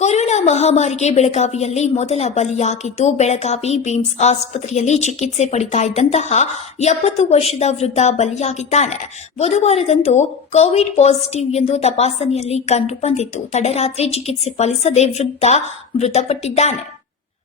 Corona ಮಹಾಮಾರಿಗೆ ಬೆಳಗಾವಿಯಲ್ಲಿ ಮೊದಲ ಬಲಿಯಾಗಿದ್ದು, Belagavi BIMS ಆಸ್ಪತ್ರೆಯಲ್ಲಿ ಚಿಕಿತ್ಸೆ ಪಡಿತಾ ಇದ್ದಂತಹ 70 ವರ್ಷದ ವೃದ್ಧ ಬಲಿಯಾಗಿದ್ದಾನೆ. ಬುಧವಾರದಂದು ಕೋವಿಡ್ ಪಾಸಿಟಿವ್ ಎಂದು ತಪಾಸಣೆಯಲ್ಲಿ ಕಂಡುಬಂದಿದ್ದು, ತಡರಾತ್ರಿ ಚಿಕಿತ್ಸೆ ಫಲಿಸದೆ ವೃದ್ಧ ಮೃತಪಟ್ಟಿದ್ದಾನೆ.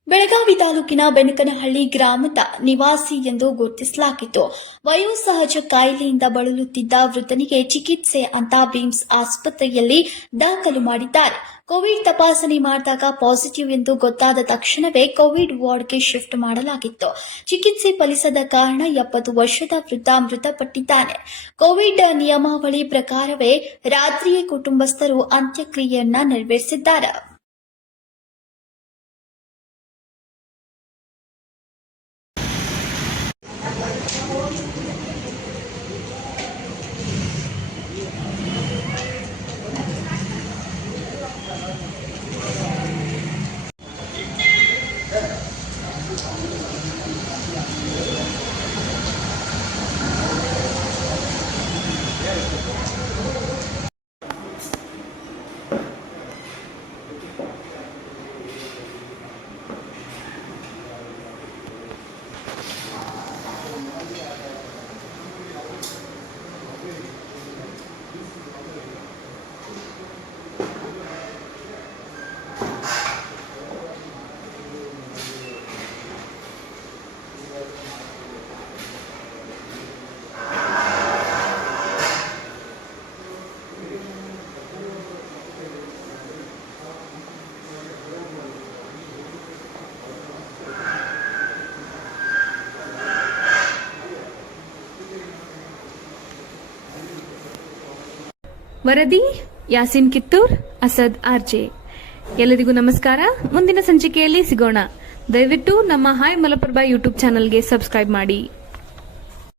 ಬೆಳಗಾವಿ ತಾಲೂಕಿನ ಬೆನಕನಹಳ್ಳಿ ಗ್ರಾಮದ ನಿವಾಸಿ ಎಂದು ಗುರುತಿಸಲಾಗಿತ್ತು. ವಯೋಸಹಜ ಕಾಯಿಲೆಯಿಂದ ಬಳಲುತ್ತಿದ್ದ ವೃದ್ಧನಿಗೆ ಚಿಕಿತ್ಸೆ ಅಂತ ಬಿಮ್ಸ್ ಆಸ್ಪತ್ರೆಯಲ್ಲಿ ದಾಖಲು ಮಾಡಿದ್ದಾರೆ. ಕೋವಿಡ್ ತಪಾಸಣೆ ಮಾಡಿದಾಗ ಪಾಸಿಟಿವ್ ಎಂದು ಗೊತ್ತಾದ ತಕ್ಷಣವೇ ಕೋವಿಡ್ ವಾರ್ಡ್ಗೆ ಶಿಫ್ಟ್ ಮಾಡಲಾಗಿತ್ತು. ಚಿಕಿತ್ಸೆ ಫಲಿಸದ ಕಾರಣ 70 ವರ್ಷದ ವೃದ್ಧ ಮೃತಪಟ್ಟಿದ್ದಾನೆ. ಕೋವಿಡ್ ನಿಯಮಾವಳಿ ಪ್ರಕಾರವೇ ರಾತ್ರಿಯೇ ಕುಟುಂಬಸ್ಥರು ಅಂತ್ಯಕ್ರಿಯೆಯನ್ನ ನೆರವೇರಿಸಿದ್ದಾರೆ. ವರದಿ ಯಾಸಿನ್ ಕಿತ್ತೂರ್, ಅಸದ್ ಆರ್ಜೆ. ಎಲ್ಲರಿಗೂ ನಮಸ್ಕಾರ. ಮುಂದಿನ ಸಂಚಿಕೆಯಲ್ಲಿ ಸಿಗೋಣ. ದಯವಿಟ್ಟು ನಮ್ಮ ಹಾಯ್ ಮಲಪ್ರಭಾ ಯೂಟ್ಯೂಬ್ ಚಾನೆಲ್ಗೆ ಸಬ್ಸ್ಕ್ರೈಬ್ ಮಾಡಿ.